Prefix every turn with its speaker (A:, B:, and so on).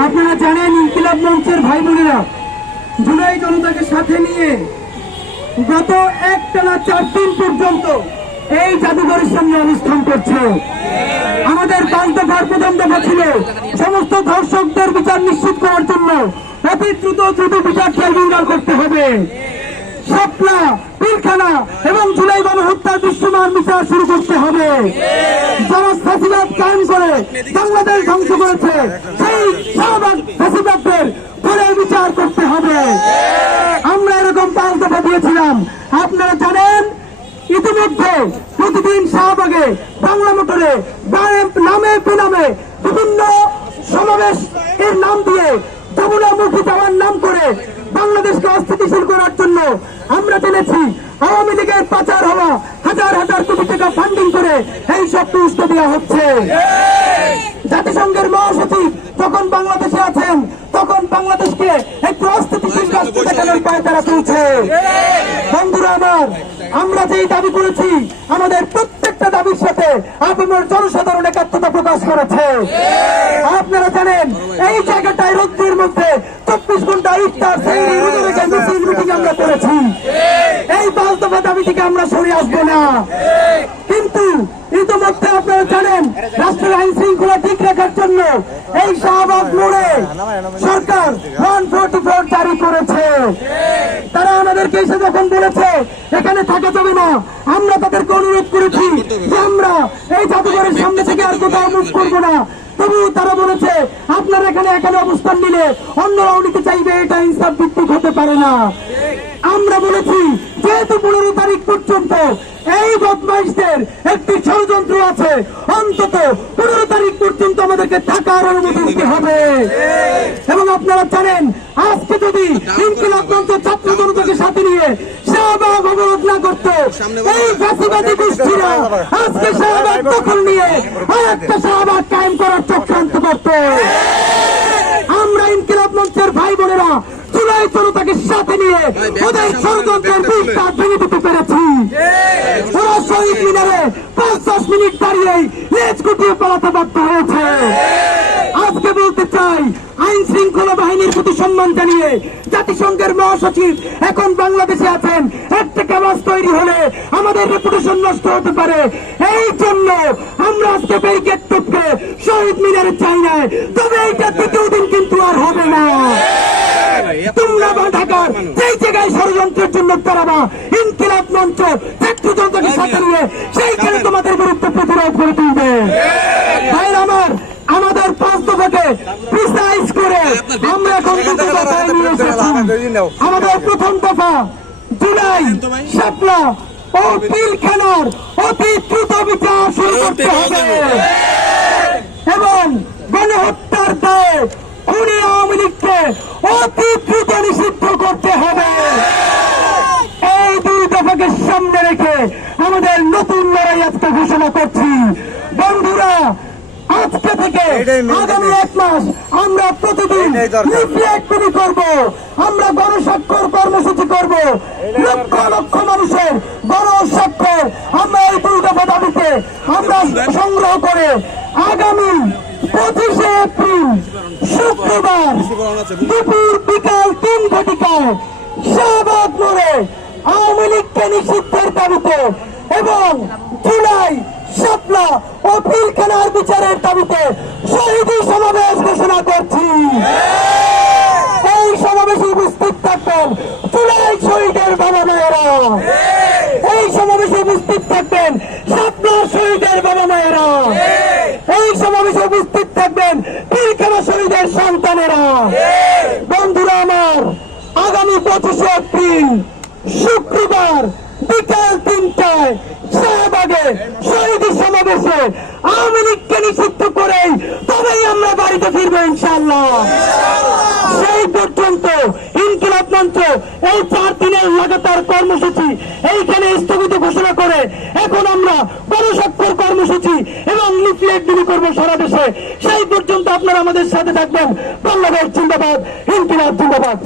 A: আপনারা জানেন ইনকিলাব মঞ্চের ভাই বোনেরা জুলাই জনতাকে সাথে নিয়ে গত একটানা চার দিন পর্যন্ত এই জাদুঘরের সামনে অনুষ্ঠান করছে। আমাদের পাঁচ দফার প্রথম দফা ছিল সমস্ত ধর্ষকদের বিচার নিশ্চিত করার জন্য অতি দ্রুত দ্রুত বিচার ট্রাইব্যুনাল করতে হবে। শাপলা পিলখানা এবং জুলাই গণহত্যার দৃশ্যমান বিচার শুরু করতে হবে। ফাঁসিবাদ কায়েম করে বাংলাদেশ ধ্বংস করেছে। সেই শাহবাগ ফাঁসিবাদদের ধরে বিচার করতে হবে। আমরা এরকম পাঁচ দফা দিয়েছিলাম আপনারা জানেন, ইতিমধ্যে প্রতিদিন শাহবাগে বাংলা মোটরে নামে বেনামে বিভিন্ন সমাবেশ এর নাম দিয়ে যমুনামুখী যাওয়ার নাম করে বাংলাদেশকে অস্থিতিশীল করার জন্য আমরা জেনেছি আওয়ামী লীগের পাচার হওয়া হাজার হাজার টাকা ফান্ডিং করে এই সব পুরস্ক দেওয়া হচ্ছে। জাতিসংঘের মহাসচিব যখন বাংলাদেশে আছেন তখন বাংলাদেশকে একটু অস্থিতিশীল রাষ্ট্র দেখানোর পায়ে তারা চলছে বন্ধুরা আমার আমরা যেই দাবি করেছি আমাদের প্রত্যেকটা দাবির সাথে আপনার জনসাধারণ একাত্মতা প্রকাশ করেছে। আপনারা জানেন এই জায়গাটায় রোদ্রের মধ্যে চব্বিশ ঘণ্টা ইফতার মিছিল মিটিং আমরা করেছি। এই দফা দাবি থেকে আমরা সরে আসব না কিন্তু ইতিমধ্যে আপনারা জানেন রাষ্ট্রের আইন শৃঙ্খলা ঠিক জন্য এই শাহবাগ মোড়ে সরকার ওয়ান ফোর্টি ফোর জারি করেছে। তারা আমাদেরকে এসে যখন বলেছে, এখানে থাকা যাবে না আমরা তাদেরকে অনুরোধ করেছি যে আমরা এই জাদুঘরের সামনে থেকে আর কোথাও মুখ করব না। তবু তারা বলেছে, আপনারা এখানে এখানে অবস্থান নিলে অন্যরাও নিতে চাইবে, এটা ইনসাফ ভিত্তিক হতে পারে না। আমরা বলেছি, যেহেতু পনেরো তারিখ পর্যন্ত এই বদমাইশদের একটি ষড়যন্ত্র আছে, অন্তত আমাদেরকে থাকার অনুমতি দিতে হবে। এবং আপনারা জানেন, আজকে যদি ছাত্র জনতাকে সাথে নিয়ে শাহবাগ অবরোধ না এই ফাঁসিবাদী গোষ্ঠীরা আজকে শাহবাগ দখল নিয়ে আর একটা শাহবাগ কায়েম করার চক্রান্ত করত। আমরা ইনকিলাব মঞ্চের ভাই বোনেরা জুলাই জনতাকে সাথে নিয়ে ওদের ষড়যন্ত্রের ভেঙে দিতে পেরেছি। ওরা শহীদ মিনারে পাঁচ দশ মিনিট দাঁড়িয়েই লেজ গুটিয়ে পালাতে বাধ্য হয়েছে। আজকে বলতে চাই আইন শৃঙ্খলা বাহিনীর প্রতি সম্মান জানিয়ে জাতিসংঘের মহাসচিব এখন বাংলাদেশে আছেন। একটা কাবাস তৈরি হলে আমাদের রেপুটেশন নষ্ট হতে পারে। এই জন্য আমরা আজকে ব্যারিকেড টপকে শহীদ মিনারে চাই না। তবে এইটা দ্বিতীয় দিন কিন্তু আর হবে না। তোমরা ঢাকার যেই জায়গায় ষড়যন্ত্রের জন্য তারাবা ইনকিলাব মঞ্চ ছাত্র সাথে নিয়ে সেইখানে তোমাদের বিরুদ্ধে প্রতিরোধ করে তুলবে। ভাইরা আমার আমাদের পাঁচ দফাকে প্রিসাইজ করে আমরা এখন দুটো দফায় নিয়ে এসেছি। আমাদের প্রথম দফা জুলাই শাপলা ও পিলখানার অতি দ্রুত বিচার শুরু করতে হবে। এবং গণহত্যার দায়ে খুনি আওয়ামী লীগকে অতি দ্রুত নিষিদ্ধ করতে হবে এই দুই দফাকে সামনে রেখে আমাদের নতুন লড়াই আজকে ঘোষণা করছি বন্ধুরা আজকে থেকে
B: এটাই main
A: আগামী এক মাস আমরা প্রতিদিন লিফলেট করব। আমরা গণস্বাক্ষর কর্মসূচি করব। লক্ষ লক্ষ মানুষের গণস্বাক্ষর আমরা এই দুই দফা দাবিতে আমরা সংগ্রহ করে আগামী পঁচিশে এপ্রিল শুক্রবার দুপুর বিকাল তিন ঘটিকায় শাহবাগ মোড়ে আওয়ামী লীগকে নিষিদ্ধের দাবিতে এবং জুলাই শাপলা ও পিলখানার বিচারের দাবিতে শহীদী সমাবেশ ঘোষণা করছি। এই সমাবেশে উপস্থিত থাকবেন জুলাই শহীদের বাবা মায়েরা। এই সমাবেশে উপস্থিত থাকবেন শাপলার শহীদের বাবা মায়েরা। এই সমাবেশে উপস্থিত থাকবেন পিলখানা শহীদের সন্তানেরা। বন্ধুরা আমার, আগামী পঁচিশে এপ্রিল শুক্রবার বিকাল তিনটায় শাহবাগে শহীদ আওয়ামী লীগকে নিষিদ্ধ করেই তবেই আমরা বাড়িতে ফিরবো ইনশাল্লাহ সেই পর্যন্ত ইনকিলাব মঞ্চ এই চার দিনের লাগাতার কর্মসূচি এইখানে স্থগিত ঘোষণা করে এখন আমরা গণস্বাক্ষর কর্মসূচি এবং লিফলেট বিলি করব সারা দেশে। সেই পর্যন্ত আপনারা আমাদের সাথে থাকবেন। বাংলাদেশ জিন্দাবাদ, ইনকিলাব জিন্দাবাদ।